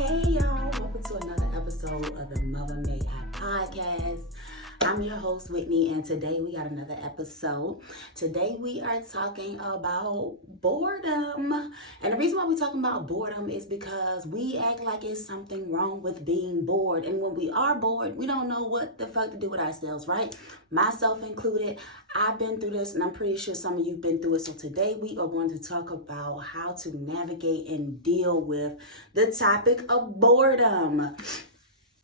Hey y'all, welcome to another episode of the Mother May I podcast. I'm your host Whitney, and today we got another episode. Today we are talking about boredom. And the reason why we're talking about boredom is because we act like it's something wrong with being bored. And when we are bored, we don't know what the fuck to do with ourselves, right? Myself included. I've been through this, and I'm pretty sure some of you've been through it. So today we are going to talk about how to navigate and deal with the topic of boredom.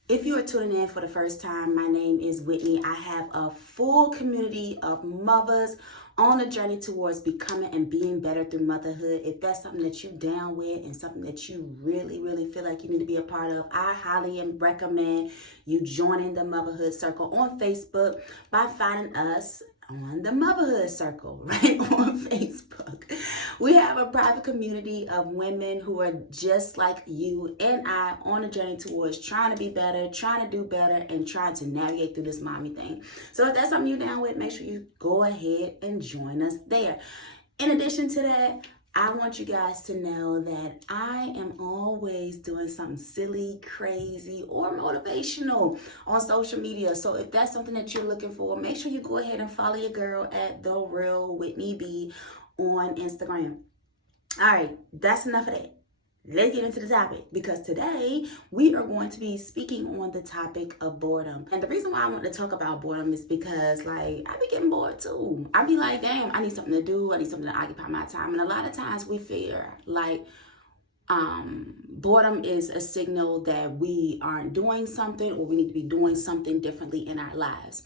If you are tuning in for the first time, my name is Whitney. I have a full community of mothers on a journey towards becoming and being better through motherhood. If that's something that you down with and something that you really feel like you need to be a part of, I highly recommend you joining the Motherhood Circle on Facebook by finding us on the Motherhood Circle, right, on Facebook. We have a private community of women who are just like you and I on a journey towards trying to be better, trying to do better, and trying to navigate through this mommy thing. So if that's something you're down with, make sure you go ahead and join us there. In addition to that, I want you guys to know that I am always doing something silly, crazy, or motivational on social media. So if that's something that you're looking for, make sure you go ahead and follow your girl at The Real Whitney B on Instagram. All right, that's enough of that. Let's get into the topic, because today we are going to be speaking on the topic of boredom. And the reason why I want to talk about boredom is because, I be getting bored too. I be like, damn, I need something to do. I need something to occupy my time. And a lot of times we fear boredom is a signal that we aren't doing something, or we need to be doing something differently in our lives.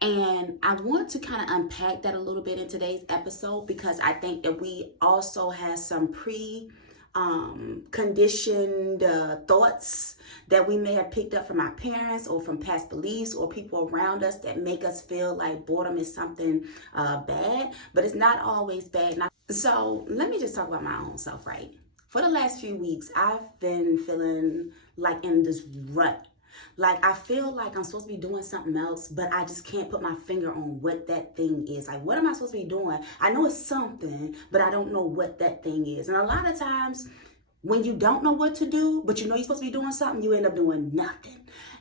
And I want to kind of unpack that a little bit in today's episode, because I think that we also have some conditioned thoughts that we may have picked up from our parents or from past beliefs or people around us that make us feel like boredom is something bad, but it's not always bad. So let me just talk about my own self, right? For the last few weeks, I've been feeling like in this rut. Like, I feel like I'm supposed to be doing something else, but I just can't put my finger on what that thing is. Like, what am I supposed to be doing? I know it's something, but I don't know what that thing is. And a lot of times when you don't know what to do, but you know you're supposed to be doing something, you end up doing nothing.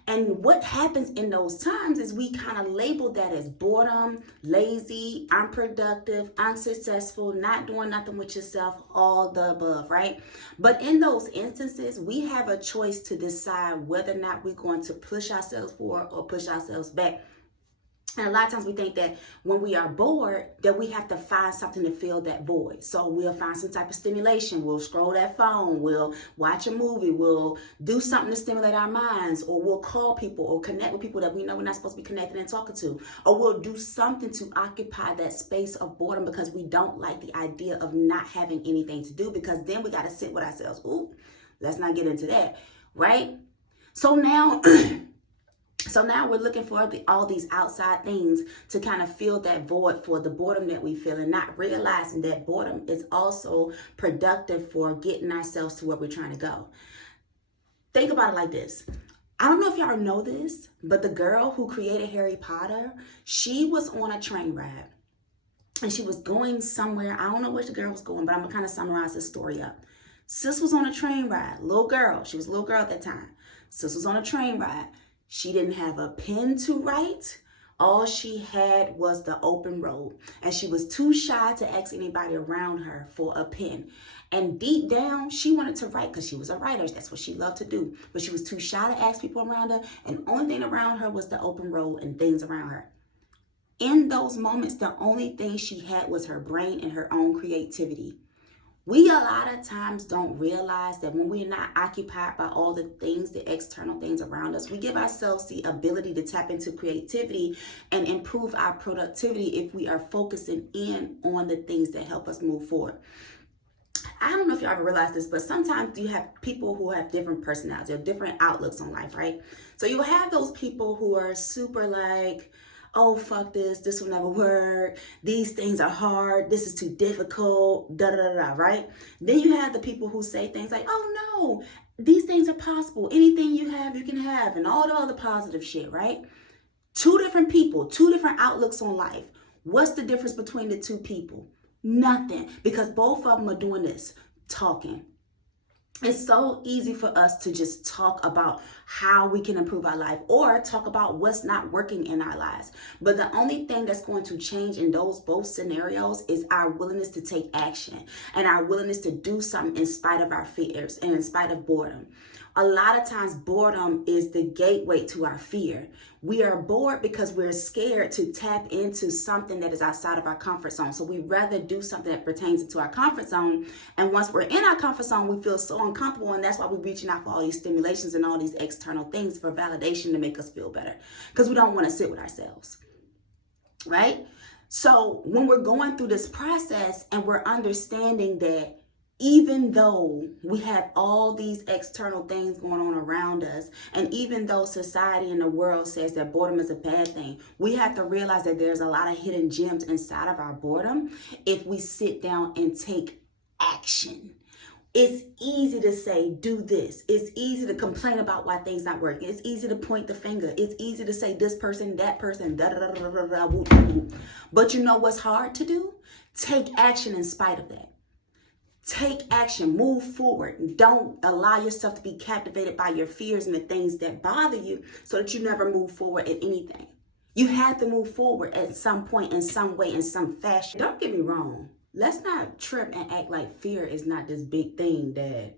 And what happens in those times is we kind of label that as boredom, lazy, unproductive, unsuccessful, not doing nothing with yourself, all the above, right? But in those instances, we have a choice to decide whether or not we're going to push ourselves forward or push ourselves back. And a lot of times we think that when we are bored, that we have to find something to fill that void. So we'll find some type of stimulation. We'll scroll that phone. We'll watch a movie. We'll do something to stimulate our minds. Or we'll call people or connect with people that we know we're not supposed to be connecting and talking to. Or we'll do something to occupy that space of boredom because we don't like the idea of not having anything to do, because then we got to sit with ourselves. Ooh, let's not get into that, right? So now... So now we're looking for all these outside things to kind of fill that void for the boredom that we feel, and not realizing that boredom is also productive for getting ourselves to where we're trying to go. Think about it like this. I don't know if y'all know this, but the girl who created Harry Potter, she was on a train ride. And she was going somewhere. I don't know where the girl was going, but I'm going to kind of summarize this story up. Sis was on a train ride. Little girl. She was a little girl at that time. Sis was on a train ride. She didn't have a pen to write. All she had was the open road. And she was too shy to ask anybody around her for a pen. And deep down, she wanted to write because she was a writer. That's what she loved to do. But she was too shy to ask people around her. And the only thing around her was the open road and things around her. In those moments, the only thing she had was her brain and her own creativity. We a lot of times don't realize that when we're not occupied by all the things, the external things around us, we give ourselves the ability to tap into creativity and improve our productivity if we are focusing in on the things that help us move forward. I don't know if you ever realize this, but sometimes you have people who have different personalities or different outlooks on life, right? So you have those people who are super like, oh, fuck this will never work, these things are hard, this is too difficult, right? Then you have the people who say things like, oh no, these things are possible, anything you have, you can have, and all the other positive shit, right? Two different people, two different outlooks on life. What's the difference between the two people? Nothing, because both of them are doing this, talking. It's so easy for us to just talk about how we can improve our life or talk about what's not working in our lives. But the only thing that's going to change in those both scenarios is our willingness to take action and our willingness to do something in spite of our fears and in spite of boredom. A lot of times boredom is the gateway to our fear. We are bored because we're scared to tap into something that is outside of our comfort zone. So we'd rather do something that pertains into our comfort zone. And once we're in our comfort zone, we feel so uncomfortable. And that's why we're reaching out for all these stimulations and all these external things for validation to make us feel better. Because we don't want to sit with ourselves. Right? So when we're going through this process and we're understanding that even though we have all these external things going on around us, and even though society and the world says that boredom is a bad thing, we have to realize that there's a lot of hidden gems inside of our boredom if we sit down and take action. It's easy to say, do this. It's easy to complain about why things not working. It's easy to point the finger. It's easy to say this person, that person, da da da da da da, woo, woo. But you know what's hard to do? Take action in spite of that. Take action, move forward. Don't allow yourself to be captivated by your fears and the things that bother you so that you never move forward in anything. You have to move forward at some point, in some way, in some fashion. Don't get me wrong. Let's not trip and act like fear is not this big thing that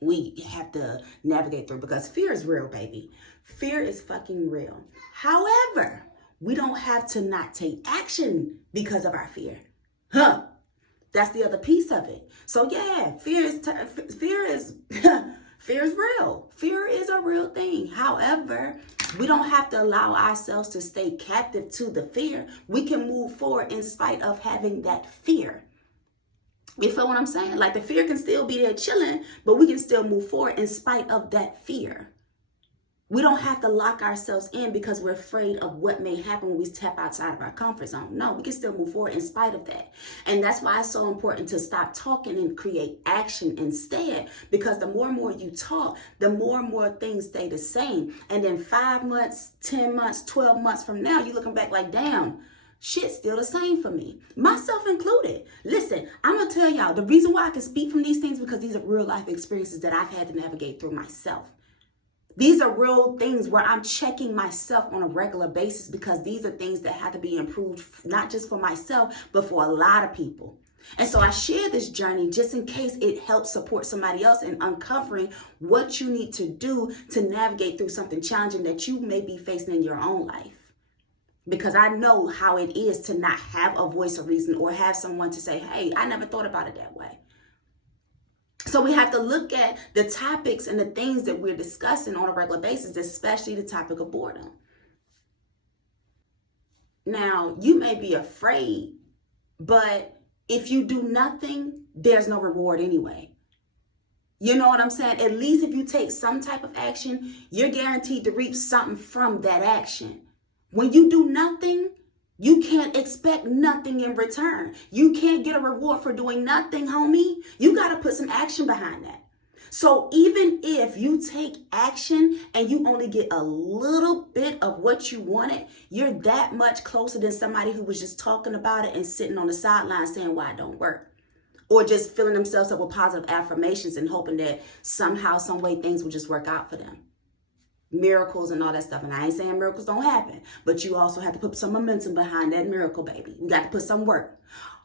we have to navigate through, because fear is real, baby. Fear is fucking real. However, we don't have to not take action because of our fear. That's the other piece of it. So yeah, fear is fear is real. Fear is a real thing. However, we don't have to allow ourselves to stay captive to the fear. We can move forward in spite of having that fear. You feel what I'm saying? Like the fear can still be there chilling, but we can still move forward in spite of that fear. We don't have to lock ourselves in because we're afraid of what may happen when we step outside of our comfort zone. No, we can still move forward in spite of that. And that's why it's so important to stop talking and create action instead, because the more and more you talk, the more and more things stay the same. And then 5 months, 10 months, 12 months from now, you're looking back like, damn, shit's still the same for me, myself included. Listen, I'm going to tell y'all, the reason why I can speak from these things because these are real life experiences that I've had to navigate through myself. These are real things where I'm checking myself on a regular basis because these are things that have to be improved, not just for myself, but for a lot of people. And so I share this journey just in case it helps support somebody else in uncovering what you need to do to navigate through something challenging that you may be facing in your own life. Because I know how it is to not have a voice of reason or have someone to say, hey, I never thought about it that way. So we have to look at the topics and the things that we're discussing on a regular basis, especially the topic of boredom. Now, you may be afraid, but if you do nothing, there's no reward anyway. You know what I'm saying? At least if you take some type of action, you're guaranteed to reap something from that action. When you do nothing, you can't expect nothing in return. You can't get a reward for doing nothing, homie. You got to put some action behind that. So even if you take action and you only get a little bit of what you wanted, you're that much closer than somebody who was just talking about it and sitting on the sideline saying why it don't work. Or just filling themselves up with positive affirmations and hoping that somehow, some way things will just work out for them. Miracles and all that stuff. And I ain't saying miracles don't happen, but you also have to put some momentum behind that miracle, baby. You got to put some work.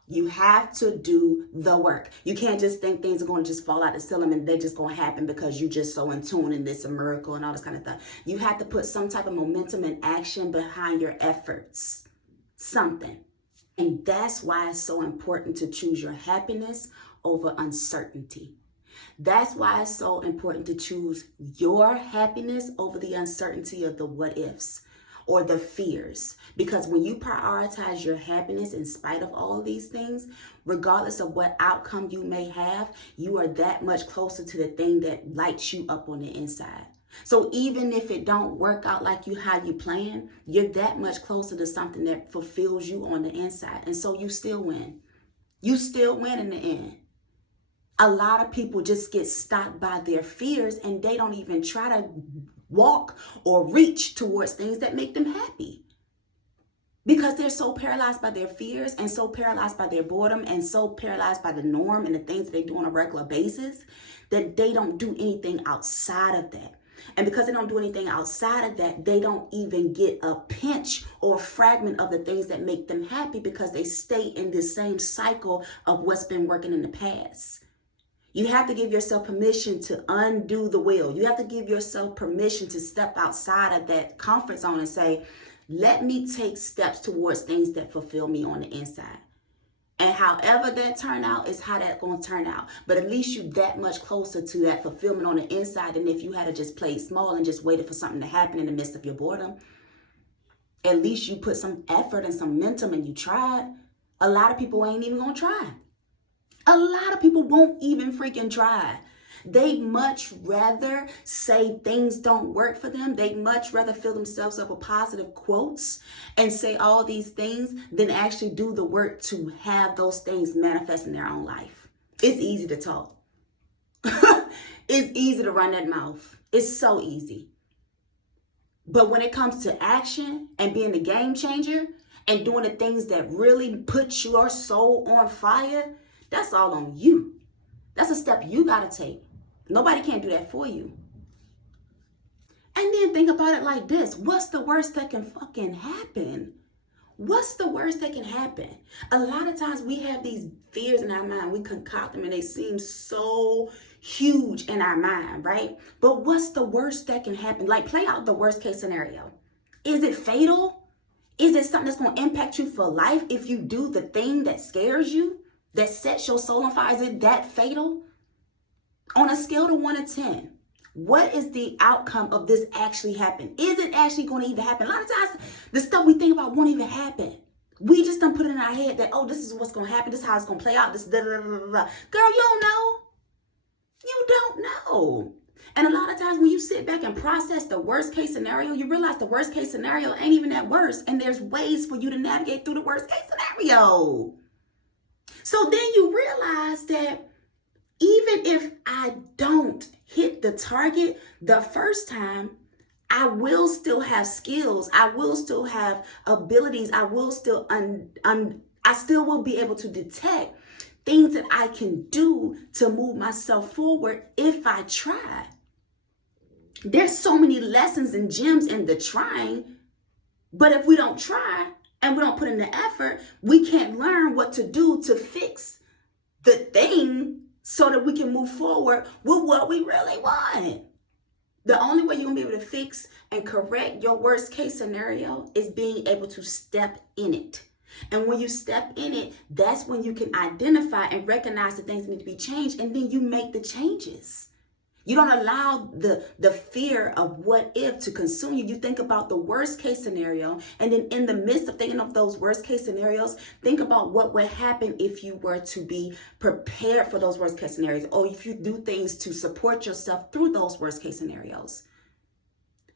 You have to do the work. You can't just think things are going to just fall out the ceiling and they're just going to happen because you're just so in tune and it's a miracle and all this kind of stuff. You have to put some type of momentum and action behind your efforts. Something. And that's why it's so important to choose your happiness over uncertainty. That's why it's so important to choose your happiness over the uncertainty of the what ifs or the fears. Because when you prioritize your happiness in spite of all of these things, regardless of what outcome you may have, you are that much closer to the thing that lights you up on the inside. So even if it don't work out like how you plan, you're that much closer to something that fulfills you on the inside. And so you still win. You still win in the end. A lot of people just get stopped by their fears and they don't even try to walk or reach towards things that make them happy. because they're so paralyzed by their fears and so paralyzed by their boredom and so paralyzed by the norm and the things that they do on a regular basis that they don't do anything outside of that. And because they don't do anything outside of that, they don't even get a pinch or a fragment of the things that make them happy because they stay in this same cycle of what's been working in the past. You have to give yourself permission to undo the wheel. You have to give yourself permission to step outside of that comfort zone and say, let me take steps towards things that fulfill me on the inside. And however that turn out is how that's going to turn out. But at least you that much closer to that fulfillment on the inside than if you had to just play small and just waited for something to happen in the midst of your boredom. At least you put some effort and some momentum and you tried. A lot of people ain't even going to try. A lot of people won't even freaking try. They much rather say things don't work for them. They much rather fill themselves up with positive quotes and say all these things than actually do the work to have those things manifest in their own life. It's easy to talk. It's easy to run that mouth. It's so easy. But when it comes to action and being the game changer and doing the things that really put your soul on fire, that's all on you. That's a step you got to take. Nobody can do that for you. And then think about it like this. What's the worst that can fucking happen? What's the worst that can happen? A lot of times we have these fears in our mind. We concoct them and they seem so huge in our mind, right? But what's the worst that can happen? Like, play out the worst case scenario. Is it fatal? Is it something that's going to impact you for life if you do the thing that scares you, that sets your soul on fire? Is it that fatal? On a scale of 1 to 10, what is the outcome of this actually happen? Is it actually going to even happen? A lot of times, the stuff we think about won't even happen. We just don't put it in our head that, oh, this is what's going to happen. This is how it's going to play out. This da, da, da, da, da. Girl, you don't know. You don't know. And a lot of times when you sit back and process the worst case scenario, you realize the worst case scenario ain't even that worse. And there's ways for you to navigate through the worst case scenario. So then you realize that even if I don't hit the target the first time, I will still have skills. I will still have abilities. I will still, I still will be able to detect things that I can do to move myself forward if I try. There's so many lessons and gems in the trying, but if we don't try and we don't put in the effort, we can't learn what to do to fix the thing so that we can move forward with what we really want. The only way you're going to be able to fix and correct your worst case scenario is being able to step in it. And when you step in it, that's when you can identify and recognize the things that need to be changed, and then you make the changes. You don't allow the fear of what if to consume you. You think about the worst case scenario, and then in the midst of thinking of those worst case scenarios, think about what would happen if you were to be prepared for those worst case scenarios, or if you do things to support yourself through those worst case scenarios.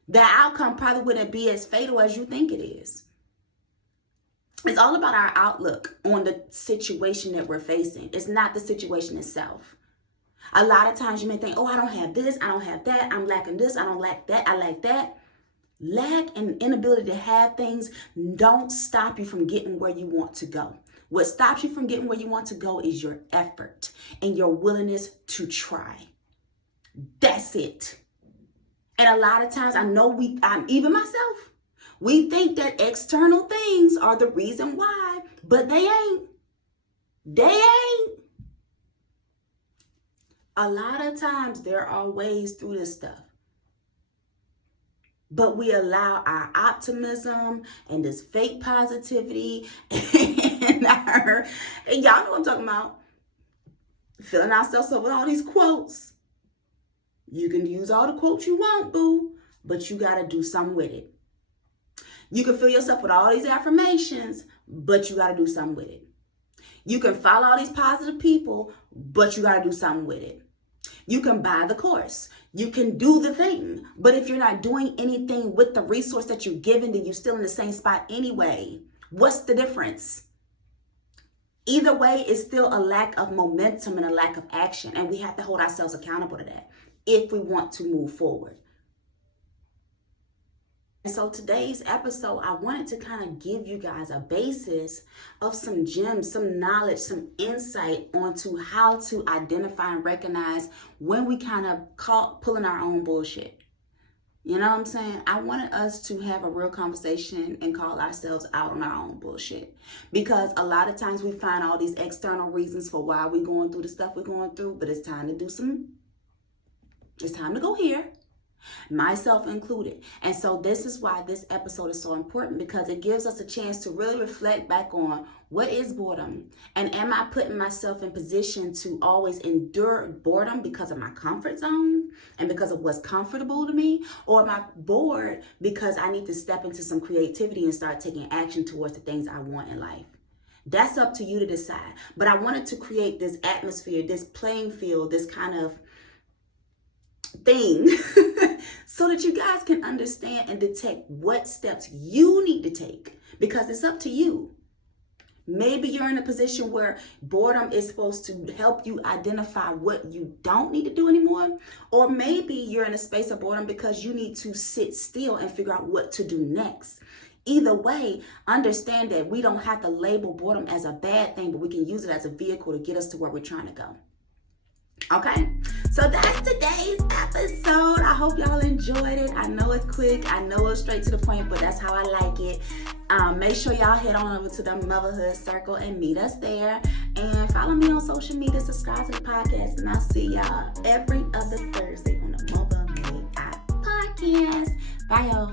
The outcome probably wouldn't be as fatal as you think it is. It's all about our outlook on the situation that we're facing. It's not the situation itself. A lot of times you may think, oh, I don't have this, I don't have that, I'm lacking this, I don't lack that, I lack that. Lack and inability to have things don't stop you from getting where you want to go. What stops you from getting where you want to go is your effort and your willingness to try. That's it. And a lot of times, I know even myself, we think that external things are the reason why, but they ain't. They ain't. A lot of times there are ways through this stuff. But we allow our optimism and this fake positivity and y'all know what I'm talking about, filling ourselves up with all these quotes. You can use all the quotes you want, boo, but you got to do something with it. You can fill yourself with all these affirmations, but you got to do something with it. You can follow all these positive people, but you got to do something with it. You can buy the course. You can do the thing. But if you're not doing anything with the resource that you're given, then you're still in the same spot anyway. What's the difference? Either way, it's still a lack of momentum and a lack of action. And we have to hold ourselves accountable to that if we want to move forward. And so today's episode, I wanted to kind of give you guys a basis of some gems, some knowledge, some insight onto how to identify and recognize when we kind of caught pulling our own bullshit. You know what I'm saying? I wanted us to have a real conversation and call ourselves out on our own bullshit. Because a lot of times we find all these external reasons for why we're going through the stuff we're going through, but it's time to it's time to go here. Myself included. And so this is why this episode is so important, because it gives us a chance to really reflect back on what is boredom, and am I putting myself in position to always endure boredom because of my comfort zone and because of what's comfortable to me, or am I bored because I need to step into some creativity and start taking action towards the things I want in life? That's up to you to decide. But I wanted to create this atmosphere, this playing field, this kind of thing so that you guys can understand and detect what steps you need to take, because it's up to you. Maybe you're in a position where boredom is supposed to help you identify what you don't need to do anymore, or maybe you're in a space of boredom because you need to sit still and figure out what to do next. Either way, understand that we don't have to label boredom as a bad thing, but we can use it as a vehicle to get us to where we're trying to go. Okay, so that's today's episode. I hope y'all enjoyed it. I know it's quick. I know it's straight to the point, but that's how I like it. Make sure y'all head on over to the Motherhood Circle and meet us there. And follow me on social media, subscribe to the podcast, and I'll see y'all every other Thursday on the Mother Made Podcast. Bye, y'all.